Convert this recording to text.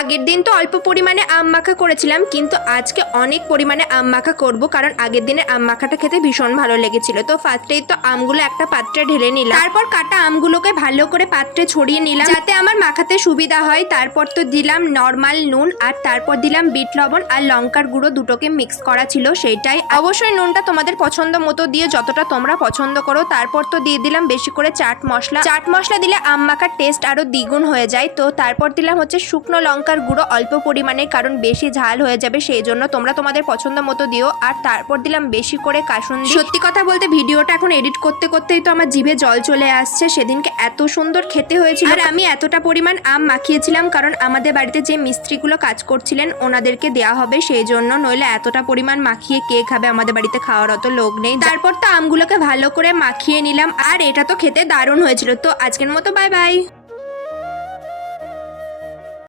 আগের দিন তো অল্প পরিমাণে আম মাখা করেছিলাম, কিন্তু আজকে অনেক পরিমাণে আম মাখা করব, কারণ আগের দিনের আম মাখাটা খেতে ভীষণ ভালো লেগেছিল। তো ফার্স্টেই তো আমগুলো একটা পাত্রে ঢেলে নিলাম, তারপর কাটা আমগুলোকে ভালো করে পাত্রে ছড়িয়ে নিলাম যাতে আমার মাখাতে সুবিধা হয়। তারপর তো দিলাম নর্মাল নুন, আর তারপর দিলাম বিট লবণ আর লঙ্কার গুঁড়ো, দুটোকে মিক্স করা ছিল সেইটাই। অবশ্যই নুনটা তোমাদের পছন্দ মতো দিয়ে, যতটা তোমরা পছন্দ করো। তারপর তো দিয়ে দিলাম বেশি করে চাট মশলা। চাট মশলা দিলে আম মাখার টেস্ট আরো দ্বিগুণ হয়ে যায়। তো তারপর দিলাম হচ্ছে শুকনো লঙ্কার গুঁড়ো অল্প পরিমাণে, কারণ বেশি ঝাল হয়ে যাবে সেই জন্য তোমরা তোমাদের পছন্দ মতো দিও। আর তারপর দিলাম বেশি করে কাসুন্দি। সত্যি কথা বলতে ভিডিওটা এখন এডিট করতে করতেই তো আমার জিভে জল চলে আসছে। সেদিনকে এত সুন্দর খেতে হয়েছিল, আর আমি এতটা পরিমাণ আম মাখিয়েছিলাম কারণ আমাদের বাড়িতে যে মিস্ত্রিগুলো কাজ করছিলেন ওনাদেরকে দেওয়া হবে সেই জন্য, নইলে এতটা পরিমাণ মাখিয়ে কে খাবে, আমাদের বাড়িতে খাওয়ার অত লোক নেই। তারপর তো আমগুলোকে ভালো করে মাখিয়ে নিলাম, আর এটা তো খেতে দারুণ হয়েছিল। তো আজকের মতো বাই বাই।